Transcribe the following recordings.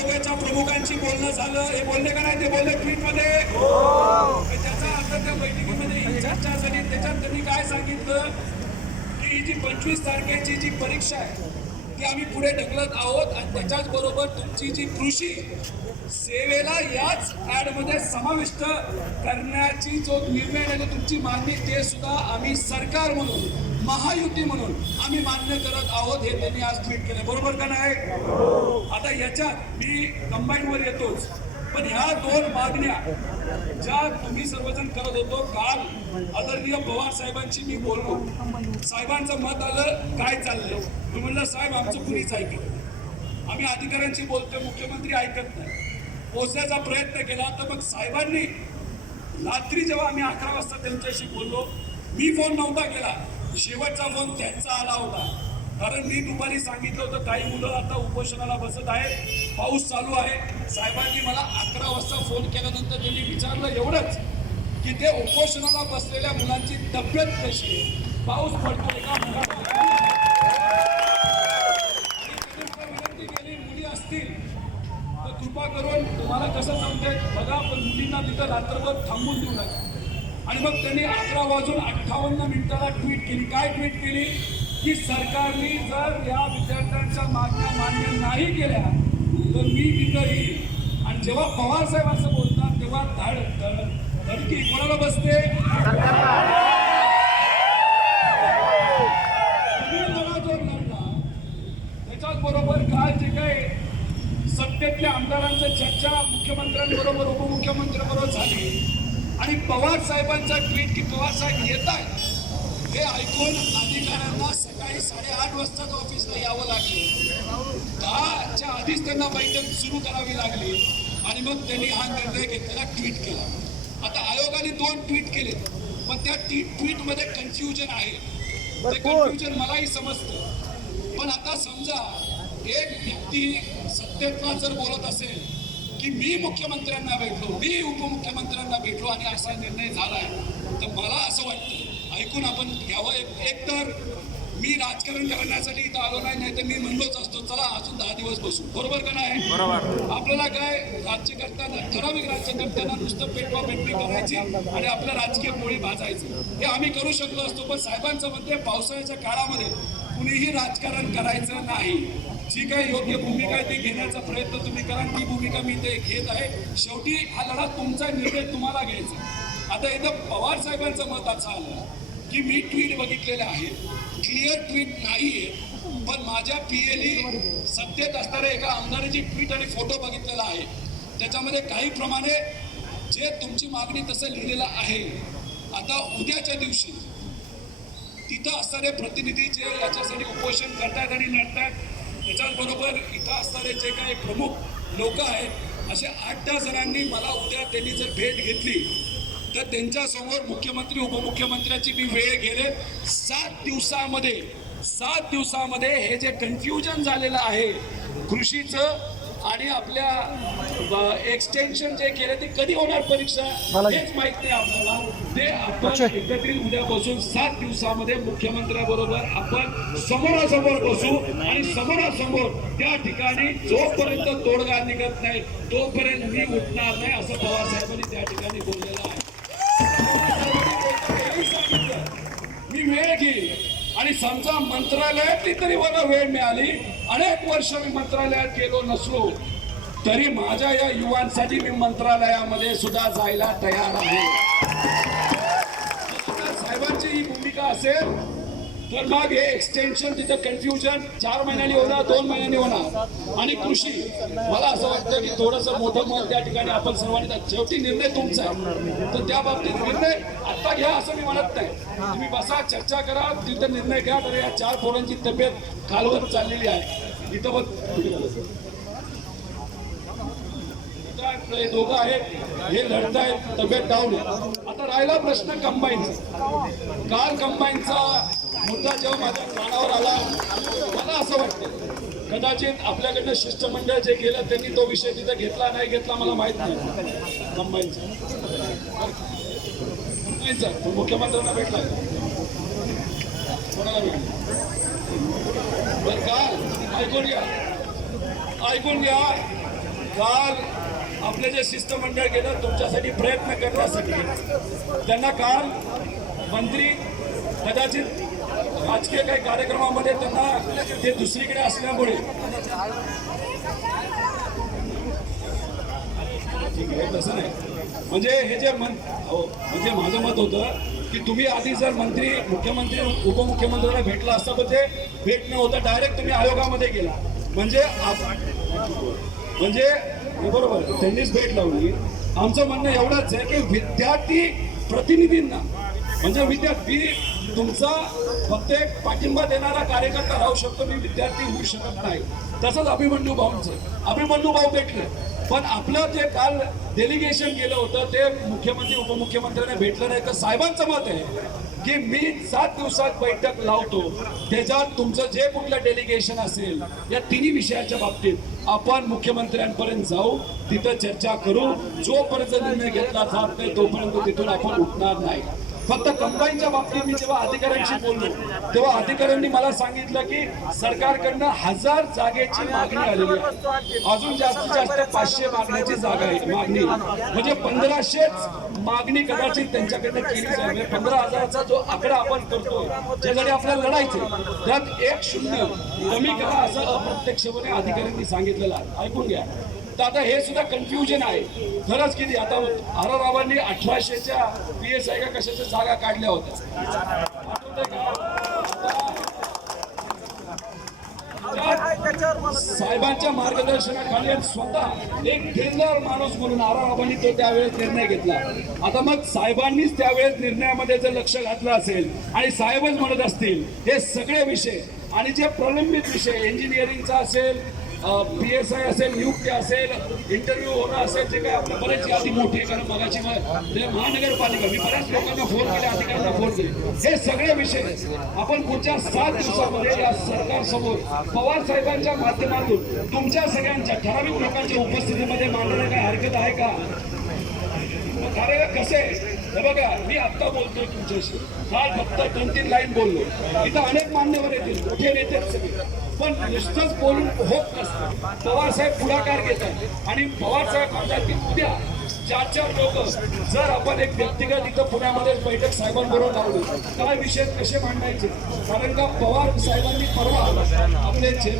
आयोगाच्या प्रमुखांशी बोलणं झालं. हे बोलले का नाही? ते बोलले ट्विटमध्ये. त्याचा अर्थ त्या बैठकीमध्ये चर्चा झाली. त्याच्यात त्यांनी काय सांगितलं? की ही जी पंचवीस तारखेची जी परीक्षा आहे ती आम्ही पुढे ढकलत आहोत आणि त्याच्याच बरोबर तुमची जी कृषी सेवेला याच ॲडमध्ये समाविष्ट करण्याची जो निर्णय आहे तुमची मागणी ते सुद्धा आम्ही सरकार म्हणून महायुती म्हणून आम्ही मान्य करत आहोत हे त्यांनी आज ट्विट केलं. बरोबर का नाही? आता याच्यात मी कंबाईनवर येतोच. पण ह्या दोन मागण्या ज्या तुम्ही सर्वजण करत होतो काल आदरणीय पवार साहेबांशी मी बोललो. साहेबांचं मत आलं काय चाललंय? मी म्हणलं साहेब आमचं कुणीच ऐकत आम्ही अधिकाऱ्यांशी बोलतोय मुख्यमंत्री ऐकत नाही. पोचण्याचा प्रयत्न केला तर मग साहेबांनी रात्री जेव्हा आम्ही अकरा वाजता त्यांच्याशी बोललो मी फोन नव्हता केला. शेवटचा फोन त्यांचा आला होता. कारण मी दुपारी सांगितलं होतं काही मुलं आता उपोषणाला बसत आहेत. पाऊस चालू आहे. साहेबांनी मला अकरा वाजता फोन केल्यानंतर त्यांनी विचारलं एवढंच की ते उपोषणाला बसलेल्या मुलांची तब्येत कशी आहे? पाऊस पडतोय का? विनंती केली मुली असतील तर कृपा करून तुम्हाला कसं सांगते बघा पण मुलींना तिथं रात्रभर थांबून देऊ नका. आणि मग त्यांनी अकरा वाजून अठ्ठावन्न मिनिटाला ट्विट केली. काय ट्विट केली? की सरकारने जर या विद्यार्थ्यांच्या मागण्या मान्य नाही केल्या तर मी तिथं येईल आणि जेव्हा पवार साहेब असं बोलतात तेव्हा धाड धडकी कोणाला बसते? त्याच्याच बरोबर काल जे काही सत्तेतल्या आमदारांच्या चर्चा मुख्यमंत्र्यांबरोबर उपमुख्यमंत्र्यांबरोबर झाली आणि पवार साहेबांचा ट्विट की पवार साहेब येत आहेत हे ऐकून अधिकाऱ्यांना सकाळी साडेआठ वाजताच ऑफिसला यावं लागलं. दहाच्या आधीच त्यांना बैठक सुरू करावी लागली. आणि मग त्यांनी हा निर्णय घेतलेला ट्विट केला. आता आयोगाने दोन ट्विट केले. पण त्या ट्विटमध्ये कन्फ्युजन आहे. ते कन्फ्युजन मलाही समजतं. पण आता समजा एक व्यक्ती सत्तेतला जर बोलत असेल की मी मुख्यमंत्र्यांना भेटलो मी उपमुख्यमंत्र्यांना भेटलो आणि असा निर्णय झालाय तर मला असं वाटतं. ऐकून आपण घ्यावं एक एक तर मी राजकारण करण्यासाठी इथं आलो नाही नाही तर मी म्हणलोच असतो चला अजून दहा दिवस बसू. बरोबर का नाही? बरोबर. आपल्याला काय राज्य करताना ठराविक राज्य करताना नुसतं पेटवा पेटवी करायची आणि आपलं राजकीय पोळी भाजायची. हे आम्ही करू शकलो असतो पण साहेबांचं म्हणते पावसाळ्याच्या काळामध्ये कुणीही राजकारण करायचं नाही. जी काही योग्य भूमिका आहे ती घेण्याचा प्रयत्न तुम्ही करा ती भूमिका मी ते घेत आहे. शेवटी हा लढा तुमचा निर्णय तुम्हाला घ्यायचा आता इथं पवार साहेबांचं मत असं आलं की मी ट्विट बघितलेले आहेत क्लिअर ट्विट नाहीये पण माझ्या पीएलई सत्तेत असणाऱ्या एका आमदाराची ट्विट आणि फोटो बघितलेला आहे. त्याच्यामध्ये काही प्रमाणे जे तुमची मागणी तसं लिहिलेलं आहे आता उद्याच्या दिवशी तिथं असणारे प्रतिनिधी जे याच्यासाठी उपोषण करतात आणि लढतात त्याच्याचबरोबर इथं असणारे जे काही प्रमुख लोक आहेत असे आठ दहा जणांनी मला उद्या त्यांनी जर भेट घेतली तर त्यांच्यासमोर मुख्यमंत्री उपमुख्यमंत्र्याची मी वेळ गेले सात दिवसामध्ये सात दिवसामध्ये हे जे कन्फ्युजन झालेलं आहे कृषीचं आणि आपल्या एक्सटेन्शन जे केलं ते कधी होणार परीक्षा? हेच माहीत नाही आपल्याला. ते आपण एकत्रित उद्या बसून सात दिवसामध्ये मुख्यमंत्र्याबरोबर आपण समोरासमोर बसू आणि समोरासमोर त्या ठिकाणी जोपर्यंत तोडगा निघत नाही तोपर्यंत मी उठणार नाही असं पवार साहेबांनी त्या ठिकाणी बोललेलं आहे. मी वेळ घेईल आणि समजा मंत्रालयातली तरी मला वेळ मिळाली अनेक वर्ष मी मंत्रालयात गेलो नसलो तरी माझ्या या युवांसाठी मी मंत्रालयामध्ये सुद्धा जायला तयार आहे. साहेबांची ही भूमिका असेल तर मग हे एक्सटेन्शन तिथं कन्फ्युजन चार महिन्यांनी होणार दोन महिन्यांनी होणार. आणि कृषी मला असं वाटतं की थोडंसं मोठं मत त्या ठिकाणी आपण सर्वांनी शेवटी निर्णय तुमचा आहे. तर त्या बाबतीत निर्णय आता घ्या असं मी म्हणत नाही. तुम्ही बसा चर्चा करा तिथं निर्णय घ्या तर या चार पोरांची तब्येत खालवत चाललेली आहे. इथं बघ. हे दोघं आहेत. हे लढतायत तब्येत डाऊन आहे. आता राहिला प्रश्न कंबाईनचा काल कंबाईनचा मुद्दा जेव्हा माझ्या कानावर आला मला असं वाटतं कदाचित आपल्याकडनं शिष्टमंडळ जे गेलं त्यांनी तो विषय तिथं घेतला नाही घेतला मला माहीत नाही. कंबाईनचा. कंबाईनचा. तो मुख्यमंत्र्यांना भेटला. कोणाला भेटला? बरं काल ऐकून घ्या. ऐकून घ्या. काल आपले जे शिष्टमंडळ गेलं तुमच्यासाठी प्रयत्न करण्यासाठी. त्यांना काल मंत्री कदाचित राजकीय काही कार्यक्रमामध्ये त्यांना ते दुसरीकडे असल्यामुळे. ठीक आहे तसं नाही. म्हणजे हे जे मन म्हणजे माझं मत होतं की तुम्ही आधी जर मंत्री मुख्यमंत्री उपमुख्यमंत्र्यांना भेटला असता पण ते भेट न होता डायरेक्ट तुम्ही आयोगामध्ये गेला. म्हणजे म्हणजे बरोबर त्यांनीच भेट लावली. आमचं म्हणणं एवढंच आहे की विद्यार्थी प्रतिनिधींना म्हणजे विद्यार्थी तुमचा फक्त एक पाठिंबा देणारा कार्यकर्ता राहू शकतो मी विद्यार्थी होऊ शकत नाही. तसंच अभिमन्यू भाऊंचं. अभिमन्यू भाऊ भेटले. पण आपलं जे काल डेलिगेशन गेलं होतं ते मुख्यमंत्री उपमुख्यमंत्र्यांना भेटलं नाही. तर साहेबांचं मत आहे की मी सात दिवसात बैठक लावतो. त्याच्यात तुमचं जे कुठलं डेलिगेशन असेल या तिन्ही विषयाच्या बाबतीत आपण मुख्यमंत्र्यांपर्यंत जाऊ तिथं चर्चा करू. जोपर्यंत निर्णय घेतला जात नाही तोपर्यंत तिथून आपण उठणार नाही. फक्त कंबाईनच्या बाबतीत मी जेव्हा अधिकाऱ्यांशी बोललो तेव्हा अधिकाऱ्यांनी मला सांगितलं की सरकारकडनं हजार जागेची मागणी आलेली आहे. अजून जास्तीत जास्त पाचशे मागण्याची जागा आहे मागणी. म्हणजे पंधराशेच मागणी कदाचित त्यांच्याकडनं केली जाईल. म्हणजे पंधरा हजाराचा जो आकडा आपण करतो त्यासाठी आपल्याला लढायचं त्यात एक शून्य कमी करा असं अप्रत्यक्षपणे अधिकाऱ्यांनी सांगितलेलं आहे. ऐकून घ्या. तर आता हे सुद्धा कन्फ्युजन आहे. खरंच किती आता आर अठराशेच्या पी एस आय का कशाच्या जागा काढल्या होत्या? साहेबांच्या मार्गदर्शनाखाली स्वतः एक टेलर माणूस म्हणून आर तो त्यावेळेस निर्णय घेतला. आता मग साहेबांनीच त्यावेळेस निर्णयामध्ये जर लक्ष घातलं असेल आणि साहेबच म्हणत असतील हे सगळे विषय आणि जे प्रलंबित विषय इंजिनिअरिंगचा असेल पी एस आय असेल नियुक्ती असेल इंटरव्ह्यू होणं असेल जे काय आपलं बरेच यादी मोठी आहे कारण मगाची महानगरपालिका मी बऱ्याच लोकांना फोन केले अधिकाऱ्यांना फोन केले. हे सगळे विषय आपण पुढच्या सात दिवसामध्ये या सरकारसमोर पवार साहेबांच्या माध्यमातून तुमच्या सगळ्यांच्या ठराविक लोकांच्या उपस्थितीमध्ये मांडणं काय हरकत आहे का? कारण कसे हे बघा मी आत्ता बोलतोय तुमच्याशी. काल फक्त दोन तीन लाईन बोललो. इथं अनेक मान्यवर येतील मोठे नेते सगळे. पण नुसतंच बोलून होत नसतं. पवार साहेब पुढाकार घेतात आणि पवार साहेब म्हणतात की उद्या चार चार लोक जर आपण एक व्यक्तिगत इथं पुण्यामध्ये बैठक साहेबांबरोबर लावली काय विषय कसे मांडायचे? कारण का पवार साहेबांनी परवा आपले जे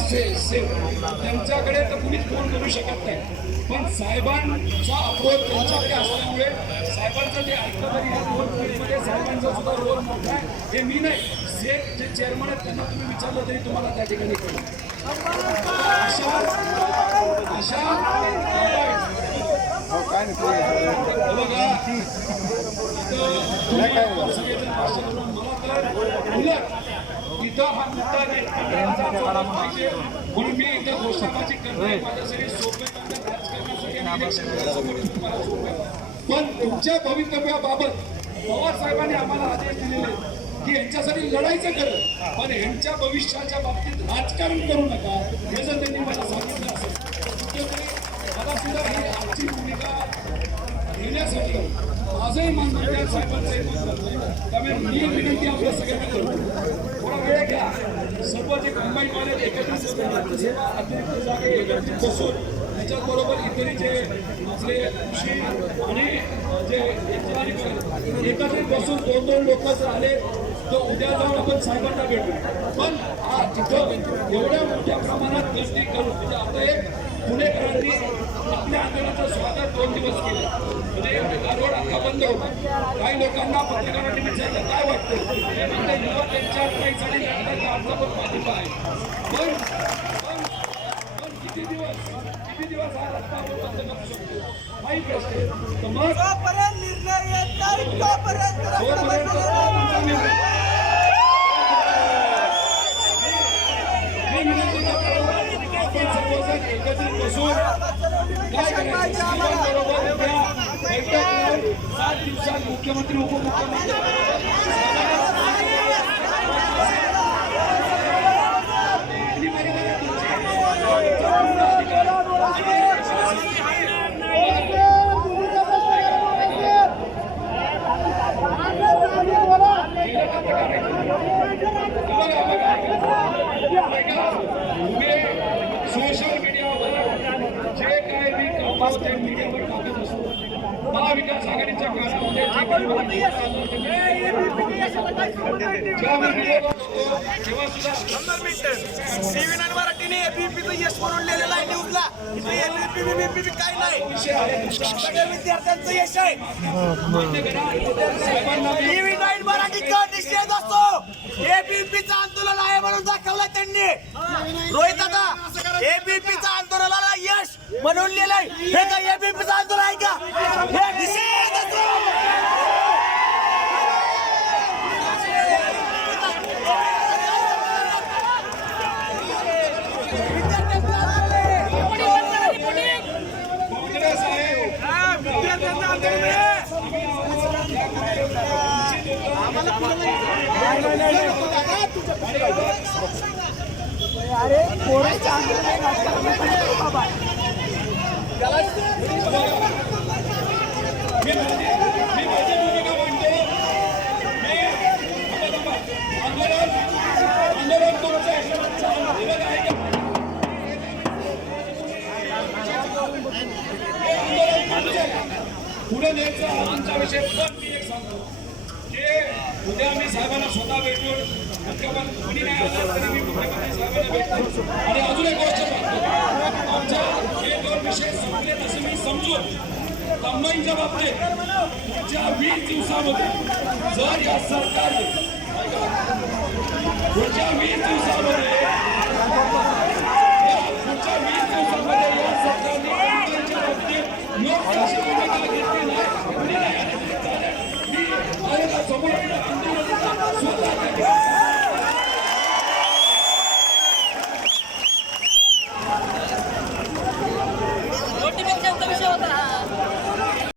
से से त्यांच्याकडे तर कुणीच फोन करू शकत नाही. पण साहेबांचा अप्रोच त्यांच्याकडे असल्यामुळे साहेबांचं जे ऐकलं तरी या साहेबांचा सुद्धा रोल मोठा आहे. हे मी नाही सेफ जे चेअरमन आहेत त्यांना तुम्ही विचारलं तरी तुम्हाला त्या ठिकाणी कळेल. अशा अशा इथं तुम्ही आपण सगळेजण भाषण करून मला तर उलट इथं हा मुद्दा नाही म्हणून मी इथं घोषणाबाजी करतोय. माझ्यासाठी सोपे पण तुमच्या भवितव्याबाबत पवार साहेबांनी आम्हाला आदेश दिलेले की यांच्यासाठी लढायचं खरं पण यांच्या भविष्याच्या बाबतीत राजकारण करू नका. हे जर त्यांनी मला सांगितलं असेल मला सुद्धा ही आजची भूमिका घेण्यासाठी माझंही मन म्हणजे साहेबांचंही मन करतोय त्यामुळे मी विनंती आपल्या सगळ्यांना करतो. थोडा वेळ घ्या. सर्व जे कंबाईन वाले एकत्रित सेवा अतिरिक्त जागे एकत्रित बसून त्याच्याबरोबर इतरही जे आपले कृषी आणि जे एकत्रित बसून दोन दोन लोक जर आले तर उद्या जाऊन आपण साहेबांना भेटू. पण तिथं एवढ्या मोठ्या प्रमाणात गर्दी करून म्हणजे आता एक पुणेकरांनी आपल्या आंदोलनाचं स्वागत दोन दिवस केलं. म्हणजे रोड अख्खा बंद होता काही लोकांना पत्रकारांनी विचारलं काय वाटतं ते म्हणते युवक त्यांच्या पायीसाठी लढण्याचा आमचा पण पाठिंबा आहे. पण किती दिवस किती दिवस हा रस्ता बंद करू शकतो हाही प्रश्न आहे. तर मग जोपर्यंत निर्णय येत नाही तोपर्यंत रस्ता जोपर्यंत बंद तो करा. तुमचा निर्णय- मी विनंती करतो, आपण सर्वजण एकत्रित बसून काय करायचं? साहेबांबरोबर उद्या बैठक लावून सात दिवसात मुख्यमंत्री उपमुख्यमंत्री सोशल मीडिया फोटो ते मीडियावर टाकत असतो महाविकास आघाडीच्या काळामध्ये जे काही मला बोलता आलं ते मी जेव्हा मी व्हिडिओ बघतो, तेव्हा सुद्धा टीव्ही नाईन मराठीने एबीपीचं यश म्हणून लिहिलेलं आहे न्यूजला इथं एबीपी बीबीपी काय नाही सगळ्या विद्यार्थ्यांचं यश आहे मान्य करा. नाईन मराठीचा निषेध असतो एबीपीचं आंदोलन आहे म्हणून दाखवलं त्यांनी रोहित दादा एबीपीचं आंदोलनाला यश म्हणून लिहिलंय हे काय एबीपीचं आंदोलन आहे का पुढे द्यायचा आमचा विषय पण मी एक सांगतो. की उद्या मी साहेबांना स्वतः भेटून आणि अजून एक गोष्ट सांगतो आमच्या हे दोन विषय संपले असं मी समजून कंबाईनच्या बाबतीत पुढच्या वीस दिवसामध्ये जर या सरकारने पुढच्या वीस दिवसामध्ये